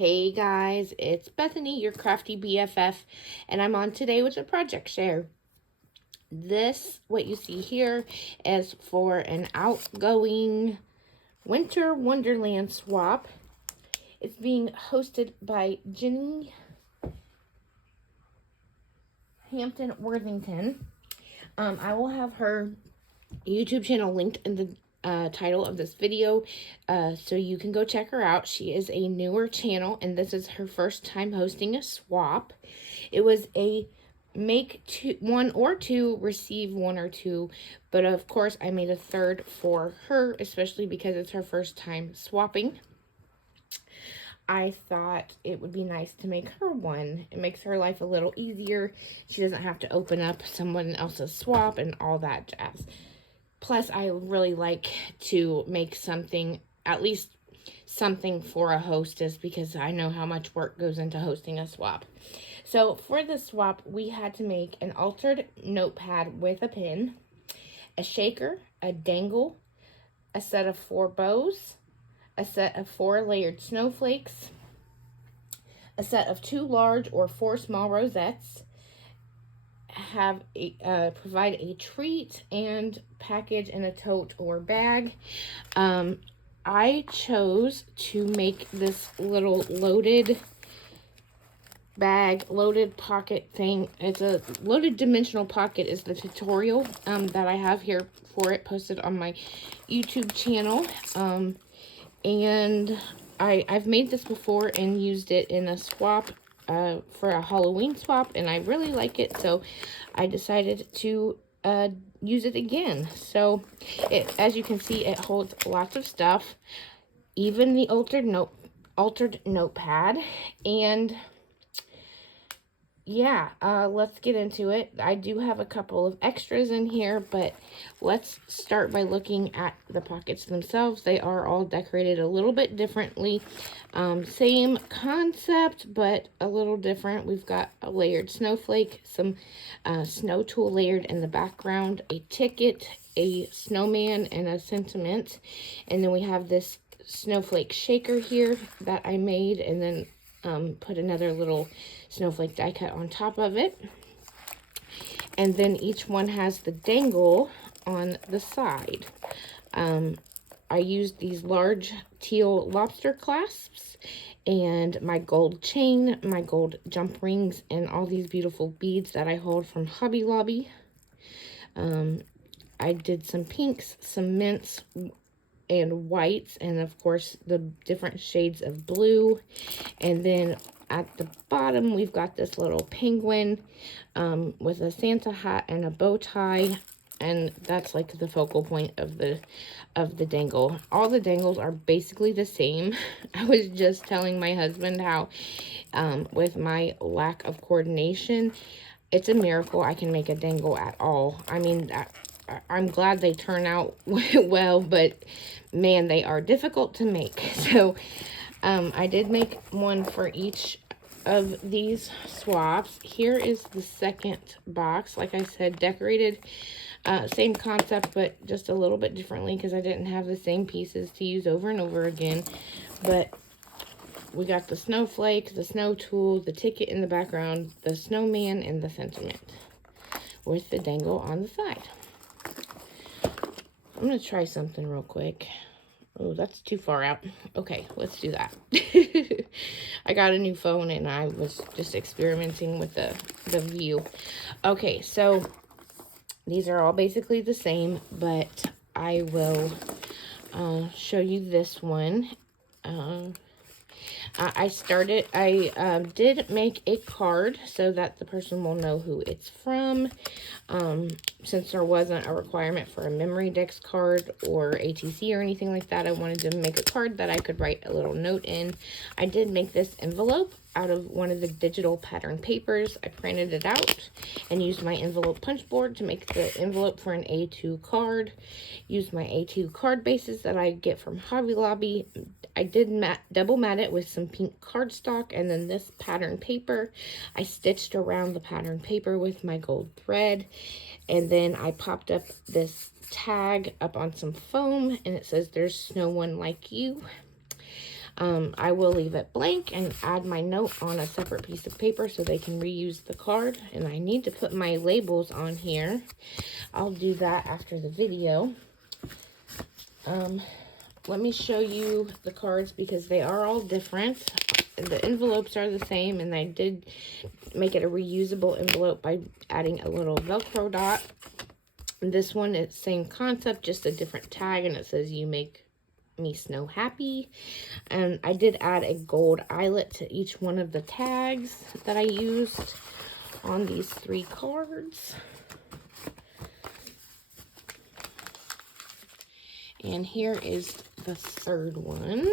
Hey guys, it's Bethany, your crafty BFF, and I'm on today with a project share. What you see here, is for an Outgoing Winter Wonderland swap. It's being hosted by Jenny Hampton Worthington. I will have her YouTube channel linked in the title of this video, so you can go check her out. She is a newer channel, and this is her first time hosting a swap. It was a make one or two, receive one or two, but of course I made a third for her, especially because it's her first time swapping. I thought it would be nice to make her one. It makes her life a little easier. She doesn't have to open up someone else's swap and all that jazz. Plus, I really like to make something, at least something for a hostess, because I know how much work goes into hosting a swap. So for the swap, we had to make an altered notepad with a pin, a shaker, a dangle, a set of 4 bows, a set of 4 layered snowflakes, a set of 2 large or 4 small rosettes, provide a treat and package in a tote or bag. I chose to make this little loaded pocket thing. It's a loaded dimensional pocket is the tutorial that I have here for it, posted on my YouTube channel. And I've made this before and used it in a swap, for a Halloween swap, and I really like it, so I decided to use it again. So as you can see, it holds lots of stuff, even the altered notepad. And yeah, let's get into it. I do have a couple of extras in here, but let's start by looking at the pockets themselves. They are all decorated a little bit differently. Same concept, but a little different. We've got a layered snowflake, some snow tool layered in the background, a ticket, a snowman, and a sentiment. And then we have this snowflake shaker here that I made, and then put another little snowflake die cut on top of it. And then each one has the dangle on the side. I used these large teal lobster clasps and my gold chain, my gold jump rings, and all these beautiful beads that I hold from Hobby Lobby. I did some pinks, some mints, and whites, and of course the different shades of blue. And then at the bottom we've got this little penguin with a Santa hat and a bow tie, and that's like the focal point of the dangle. All the dangles are basically the same. I was just telling my husband how with my lack of coordination, it's a miracle I can make a dangle at all. I mean, I'm glad they turn out well, but man, they are difficult to make. So I did make one for each of these swaps. Here is the second box. Like I said, decorated, same concept, but just a little bit differently because I didn't have the same pieces to use over and over again. But we got the snowflake, the snow tool, the ticket in the background, the snowman, and the sentiment with the dangle on the side. I'm going to try something real quick. Oh, that's too far out. Okay, let's do that. I got a new phone and I was just experimenting with the view. Okay, so these are all basically the same, but I will show you this one. I did make a card so that the person will know who it's from. Since there wasn't a requirement for a memory dex card or ATC or anything like that, I wanted to make a card that I could write a little note in. I did make this envelope out of one of the digital pattern papers. I printed it out and used my envelope punch board to make the envelope for an A2 card. Used my A2 card bases that I get from Hobby Lobby. I did double mat it with some pink cardstock, and then this pattern paper I stitched around the pattern paper with my gold thread. And then I popped up this tag up on some foam, and it says, "There's no one like you." I will leave it blank and add my note on a separate piece of paper so they can reuse the card. And I need to put my labels on here. I'll do that after the video. Let me show you the cards because they are all different. The envelopes are the same, and I did make it a reusable envelope by adding a little Velcro dot. This one is same concept, just a different tag, and it says "You make me snow happy." And I did add a gold eyelet to each one of the tags that I used on these 3 cards. And here is the 3rd one.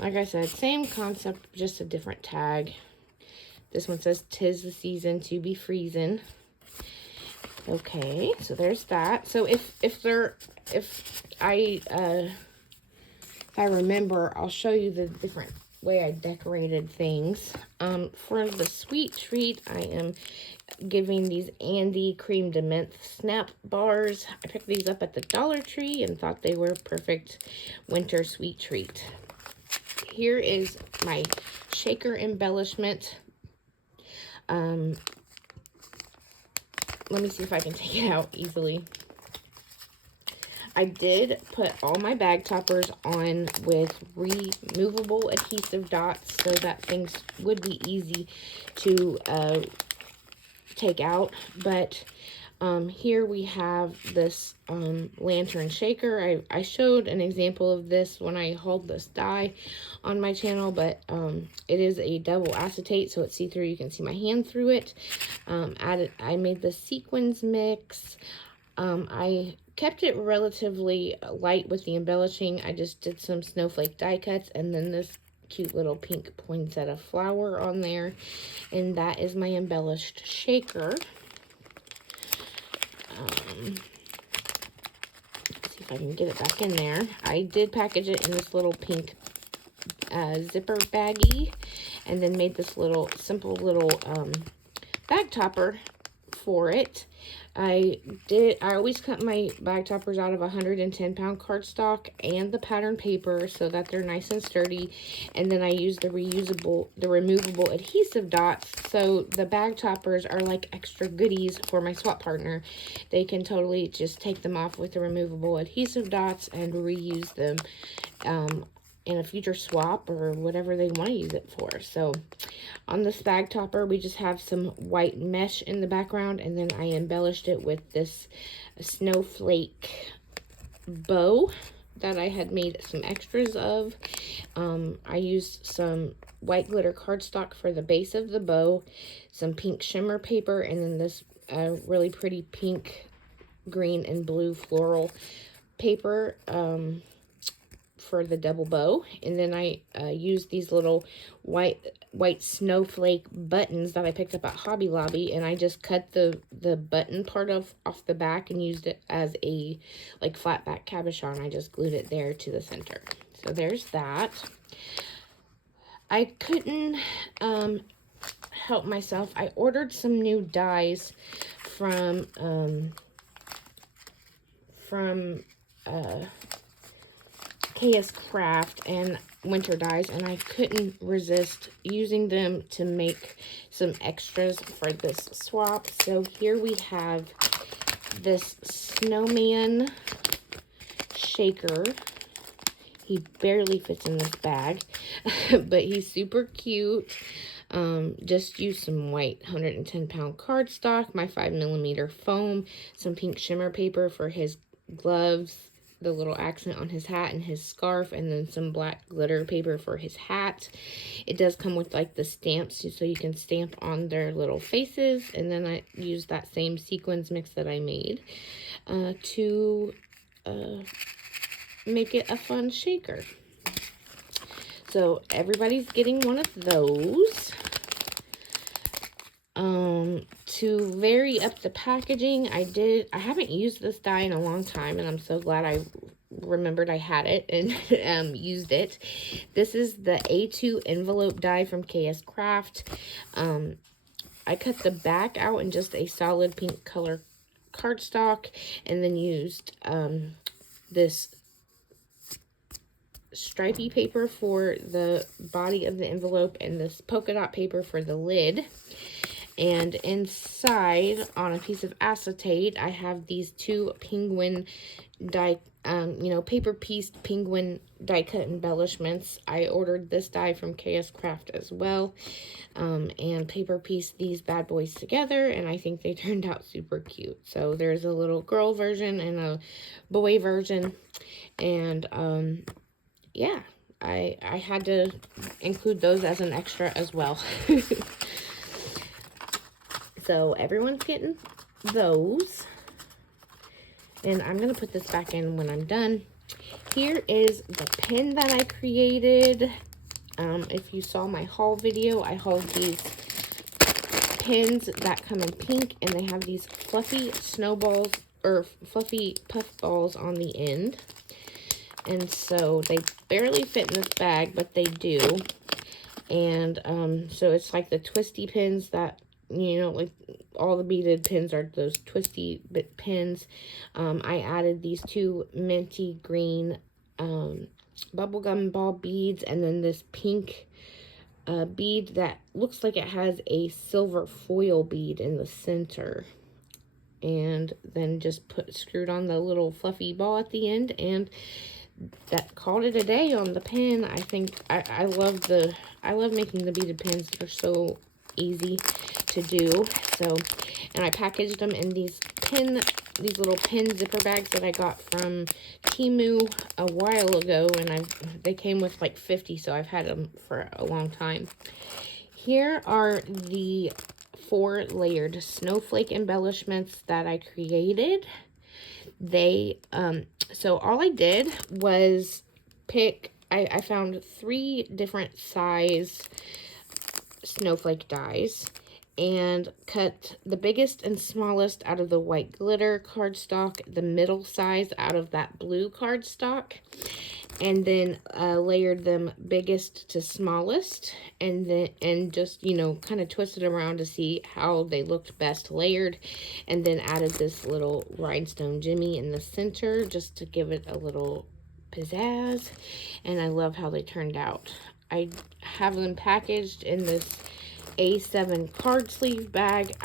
Like I said, same concept, just a different tag. This one says "'Tis the season to be freezing." Okay, so there's that. So if I remember, I'll show you the different way I decorated things. For the sweet treat, I am giving these Andy Cream de Menthe Snap Bars. I picked these up at the Dollar Tree and thought they were perfect winter sweet treat. Here is my shaker embellishment. Let me see if I can take it out easily. I did put all my bag toppers on with removable adhesive dots so that things would be easy to take out. But here we have this lantern shaker. I showed an example of this when I hauled this die on my channel, but it is a double acetate, so it's see-through. You can see my hand through it. I made the sequins mix. I kept it relatively light with the embellishing. I just did some snowflake die cuts and then this cute little pink poinsettia flower on there. And that is my embellished shaker. Let's see if I can get it back in there. I did package it in this little pink zipper baggie and then made this little simple little bag topper for it. I always cut my bag toppers out of 110-pound cardstock and the pattern paper so that they're nice and sturdy. And then I use the removable adhesive dots. So the bag toppers are like extra goodies for my swap partner. They can totally just take them off with the removable adhesive dots and reuse them in a future swap or whatever they want to use it for. So on this bag topper, we just have some white mesh in the background, and then I embellished it with this snowflake bow that I had made some extras of. I used some white glitter cardstock for the base of the bow, some pink shimmer paper, and then this really pretty pink, green, and blue floral paper for the double bow. And then I used these little white snowflake buttons that I picked up at Hobby Lobby, and I just cut the button part off the back and used it as a like flat back cabochon. I just glued it there to the center. So there's that. I couldn't help myself. I ordered some new dies from KS Craft and Winter Dies, and I couldn't resist using them to make some extras for this swap. So here we have this snowman shaker. He barely fits in this bag, but he's super cute. Just used some white 110-pound cardstock, my 5mm foam, some pink shimmer paper for his gloves, the little accent on his hat and his scarf, and then some black glitter paper for his hat. It does come with like the stamps so you can stamp on their little faces, and then I used that same sequins mix that I made to make it a fun shaker. So everybody's getting one of those. To vary up the packaging, I haven't used this die in a long time, and I'm so glad I remembered I had it and used it. This is the A2 envelope die from KS Craft. I cut the back out in just a solid pink color cardstock, and then used this stripey paper for the body of the envelope and this polka dot paper for the lid. And inside, on a piece of acetate, I have these two penguin die, paper piece penguin die cut embellishments. I ordered this die from KS Craft as well, and paper piece these bad boys together, and I think they turned out super cute. So there's a little girl version and a boy version, and yeah, I had to include those as an extra as well. So everyone's getting those. And I'm going to put this back in when I'm done. Here is the pin that I created. If you saw my haul video, I hauled these pins that come in pink. And they have these fluffy snowballs or fluffy puff balls on the end. And so they barely fit in this bag, but they do. And so it's like the twisty pins that, like all the beaded pins are those twisty bit pins. I added these two minty green bubblegum ball beads, and then this pink bead that looks like it has a silver foil bead in the center. And then just screwed on the little fluffy ball at the end, and that called it a day on the pin. I think I love making the beaded pins. They're so easy to do. So, and I packaged them in these little pin zipper bags that I got from Temu a while ago, and they came with like 50, so I've had them for a long time. Here are the 4 layered snowflake embellishments that I created. So all I did was pick, I found 3 different size snowflake dies and cut the biggest and smallest out of the white glitter cardstock, the middle size out of that blue cardstock, and then layered them biggest to smallest, and just kind of twisted around to see how they looked best layered, and then added this little rhinestone Jimmy in the center just to give it a little pizzazz. And I love how they turned out. I have them packaged in this A7 card sleeve bag.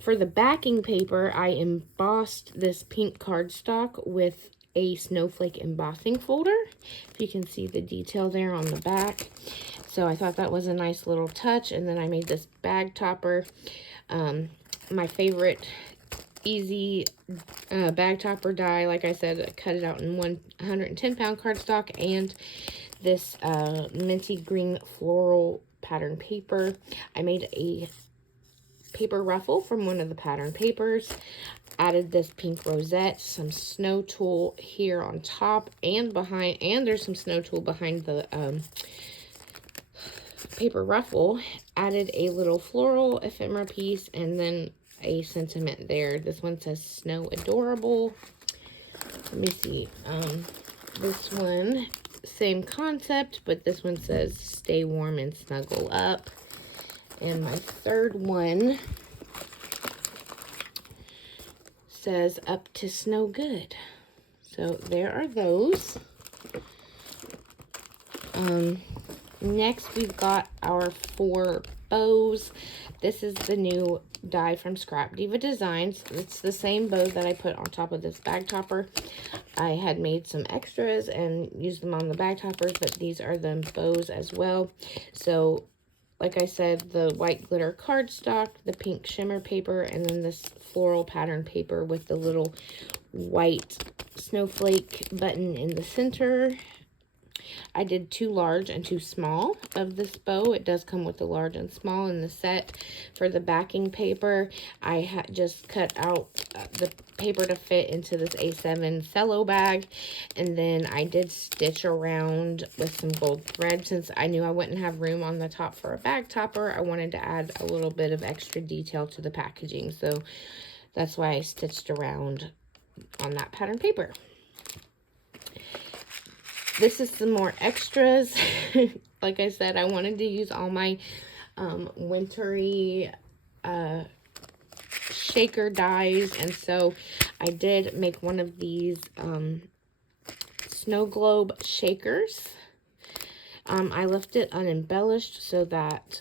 For the backing paper, I embossed this pink cardstock with a snowflake embossing folder. If you can see the detail there on the back. So I thought that was a nice little touch. And then I made this bag topper. My favorite easy bag topper die. Like I said, I cut it out in 110-pound cardstock and this minty green floral pattern paper. I made a paper ruffle from one of the pattern papers. Added this pink rosette, some snow tulle here on top and behind, and there's some snow tulle behind the paper ruffle. Added a little floral ephemera piece, and then a sentiment there. This one says Snow Adorable. Let me see. This one, same concept, but this one says Stay Warm and Snuggle Up. And my third one says Up to Snow Good. So there are those. Next we've got our 4 bows. This is the new die from Scrap Diva Designs. It's the same bow that I put on top of this bag topper. I had made some extras and used them on the bag toppers, but these are the bows as well. So like I said, the white glitter cardstock, the pink shimmer paper, and then this floral pattern paper with the little white snowflake button in the center. I did 2 large and 2 small of this bow. It does come with the large and small in the set. For the backing paper, I just cut out the paper to fit into this A7 cello bag, and then I did stitch around with some gold thread. Since I knew I wouldn't have room on the top for a bag topper, I wanted to add a little bit of extra detail to the packaging, so that's why I stitched around on that pattern paper. This is some more extras. Like I said, I wanted to use all my wintry shaker dies, and so I did make one of these snow globe shakers. I left it unembellished so that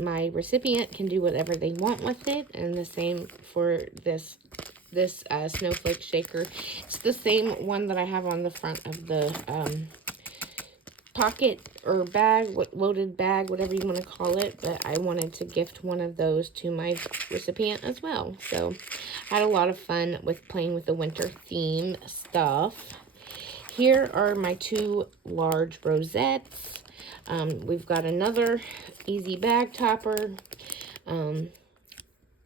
my recipient can do whatever they want with it, and the same for this snowflake shaker. It's the same one that I have on the front of the pocket or bag, loaded bag, whatever you want to call it, but I wanted to gift one of those to my recipient as well. So I had a lot of fun with playing with the winter theme stuff. Here are my 2 large rosettes. We've got another easy bag topper.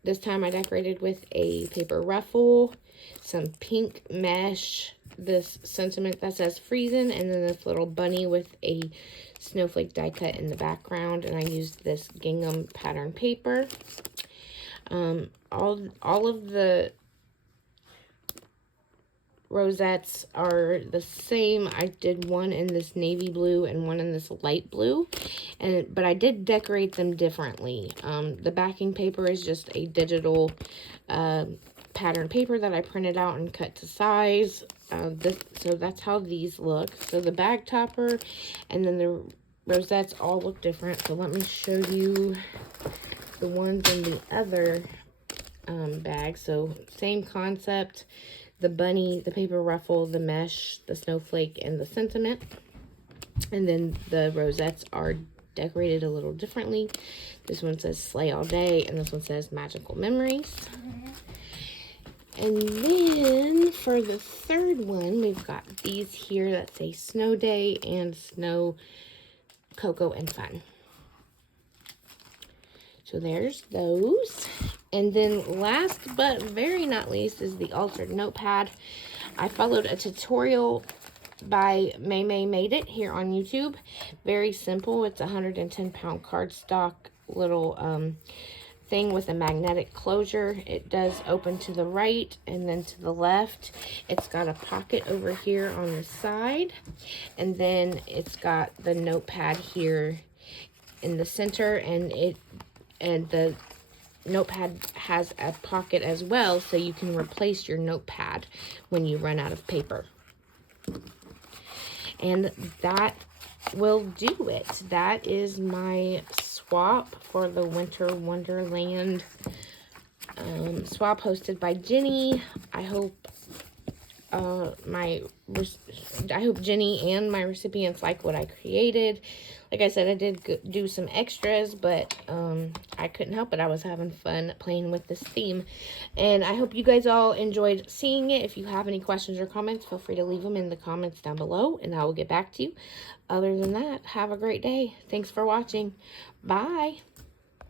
This time I decorated with a paper ruffle, some pink mesh, this sentiment that says freezing, and then this little bunny with a snowflake die cut in the background, and I used this gingham pattern paper. All of the rosettes are the same. I did one in this navy blue and one in this light blue, but I did decorate them differently. The backing paper is just a digital pattern paper that I printed out and cut to size. So that's how these look. So the bag topper and then the rosettes all look different. So let me show you the ones in the other bag. So same concept. The bunny, the paper ruffle, the mesh, the snowflake, and the sentiment. And then the rosettes are decorated a little differently. This one says Slay All Day, and this one says Magical Memories. And then for the third one, we've got these here that say Snow Day and Snow, Cocoa, and Fun. So there's those. And then last but very not least is the altered notepad. I followed a tutorial by May Made It here on YouTube. Very simple. It's a 110-pound cardstock little thing with a magnetic closure. It does open to the right and then to the left. It's got a pocket over here on the side. And then it's got the notepad here in the center, and the notepad has a pocket as well, so you can replace your notepad when you run out of paper. And that will do it. That is my swap for the Winter Wonderland swap hosted by Jenny. I hope Jenny and my recipients like what I created. Like I said, I did do some extras, but I couldn't help it. I was having fun playing with this theme. And I hope you guys all enjoyed seeing it. If you have any questions or comments, feel free to leave them in the comments down below, and I will get back to you. Other than that, have a great day. Thanks for watching. Bye.